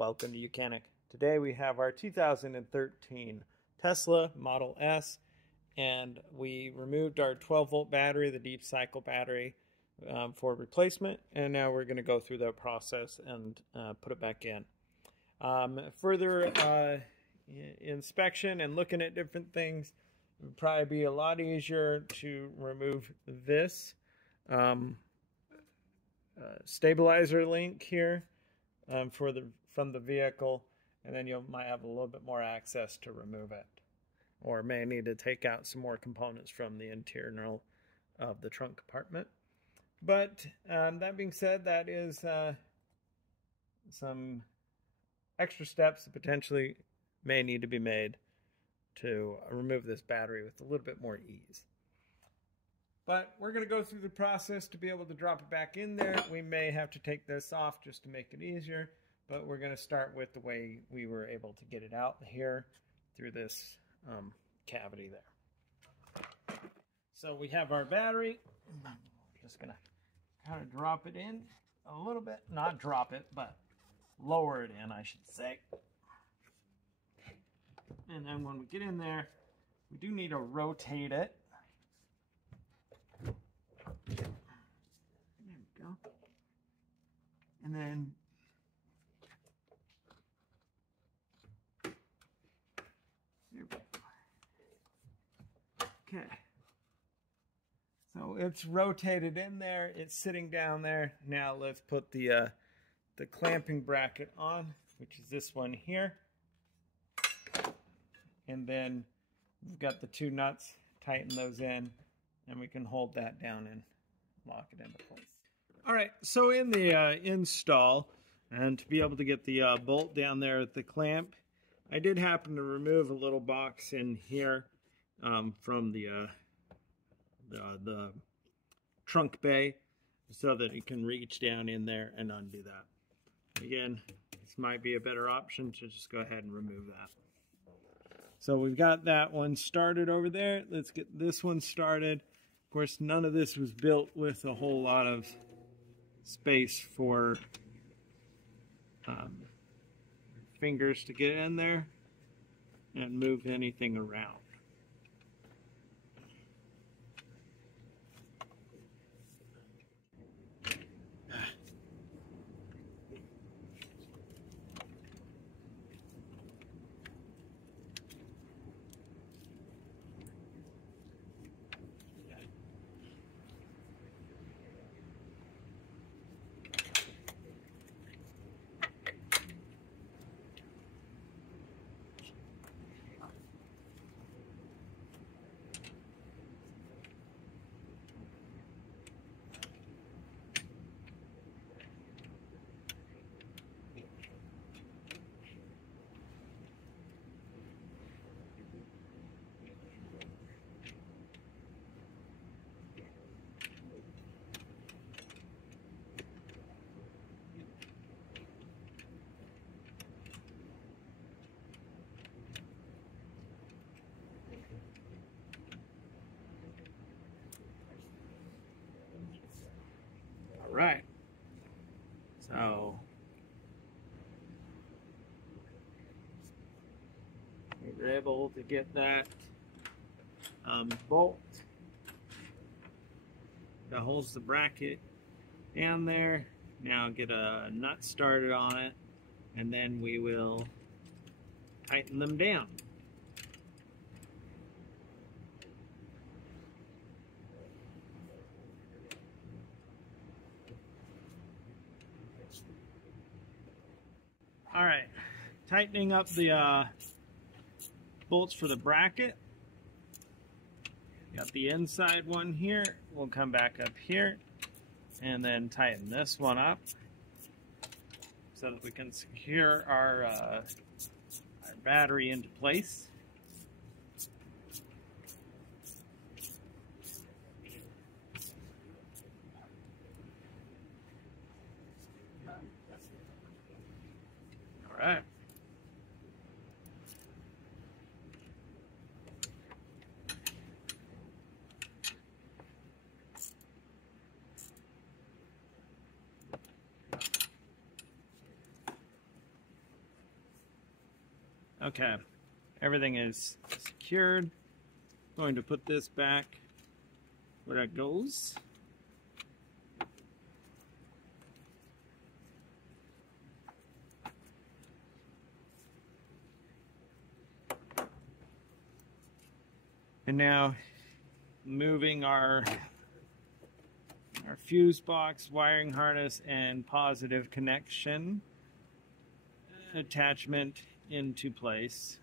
welcome to Ucanic. Today we have our 2013 Tesla Model S, and we removed our 12-volt battery, the deep cycle battery, for replacement, and now we're going to go through that process and put it back in. Further inspection and looking at different things, it would probably be a lot easier to remove this stabilizer link here from the vehicle, and then you might have a little bit more access to remove it, or may need to take out some more components from the interior of the trunk compartment. But that being said, that is some extra steps that potentially may need to be made to remove this battery with a little bit more ease. But we're going to go through the process to be able to drop it back in there. We may have to take this off just to make it easier, but we're going to start with the way we were able to get it out here through this cavity there. So we have our battery. I'm just going to kind of drop it in a little bit. Not drop it, but lower it in, I should say. And then when we get in there, we do need to rotate it. There we go. And then there we go. Okay. So it's rotated in there. It's sitting down there. Now let's put the clamping bracket on, which is this one here. And then we've got the two nuts. Tighten those in, and we can hold that down and lock it into place. All right, so in the install, and to be able to get the bolt down there at the clamp, I did happen to remove a little box in here from the trunk bay, so that it can reach down in there and undo that. Again, this might be a better option to just go ahead and remove that. So we've got that one started over there. Let's get this one started. Of course, none of this was built with a whole lot of space for fingers to get in there and move anything around. Right, so we were able to get that bolt that holds the bracket down there. Now get a nut started on it, and then we will tighten them down. All right, tightening up the bolts for the bracket. Got the inside one here. We'll come back up here and then tighten this one up so that we can secure our battery into place. All right. Okay, everything is secured. Going to put this back where it goes. And now moving our fuse box, wiring harness, and positive connection attachment into place.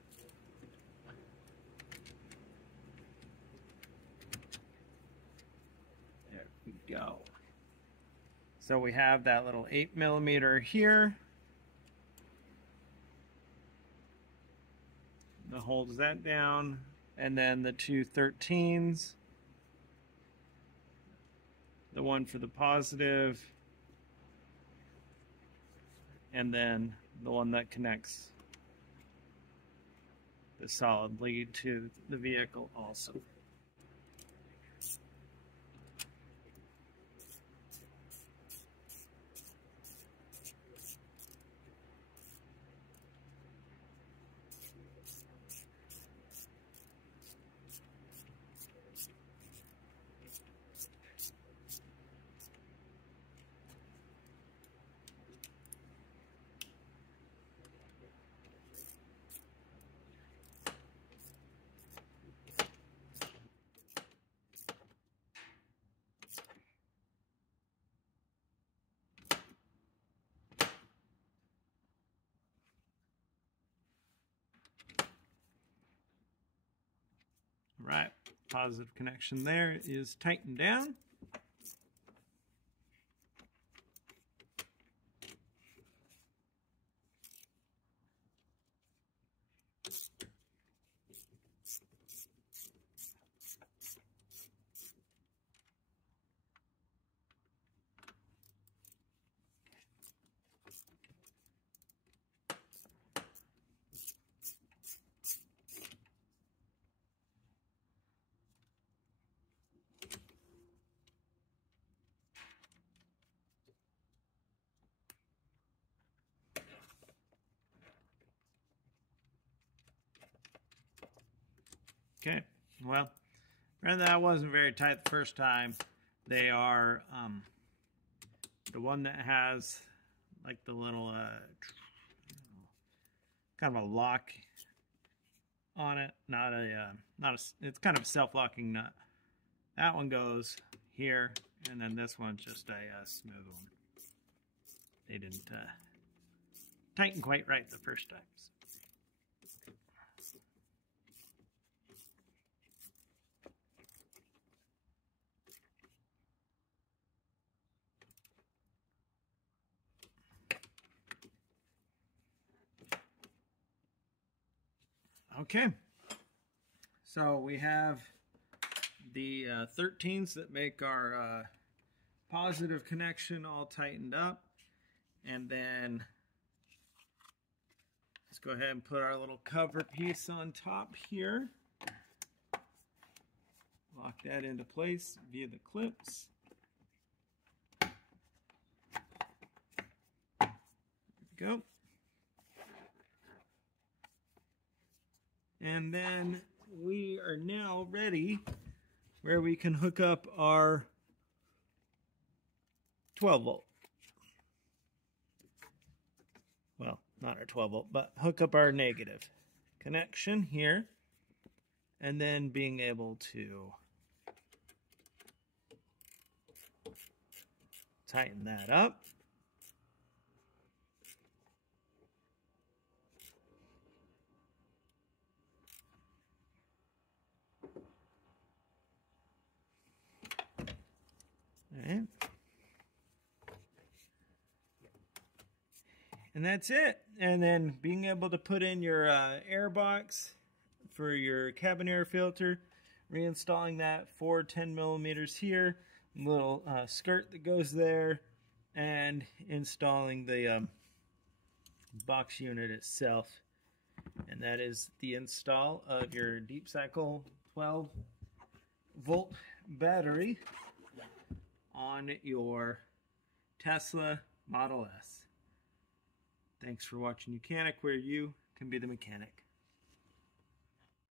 There we go. So we have that little 8mm here that holds that down, and then the two 13s, the one for the positive, and then the one that connects the solid lead to the vehicle also. Right, positive connection there is tightened down. Okay, well, rather that wasn't very tight the first time. They are the one that has like the little kind of a lock on it, not a it's kind of a self-locking nut. That one goes here, and then this one's just a smooth one. They didn't tighten quite right the first time. Okay, so we have the 13s that make our positive connection all tightened up, and then let's go ahead and put our little cover piece on top here. Lock that into place via the clips. There we go. And then we are now ready where we can hook up our 12 volt. Well, not our 12 volt, but hook up our negative connection here. And then being able to tighten that up. Alright. And that's it. And then being able to put in your air box for your cabin air filter, reinstalling that for 10mm here, little skirt that goes there, and installing the box unit itself. And that is the install of your Deep Cycle 12 volt battery on your Tesla Model S. Thanks for watching Mechanic, where you can be the mechanic.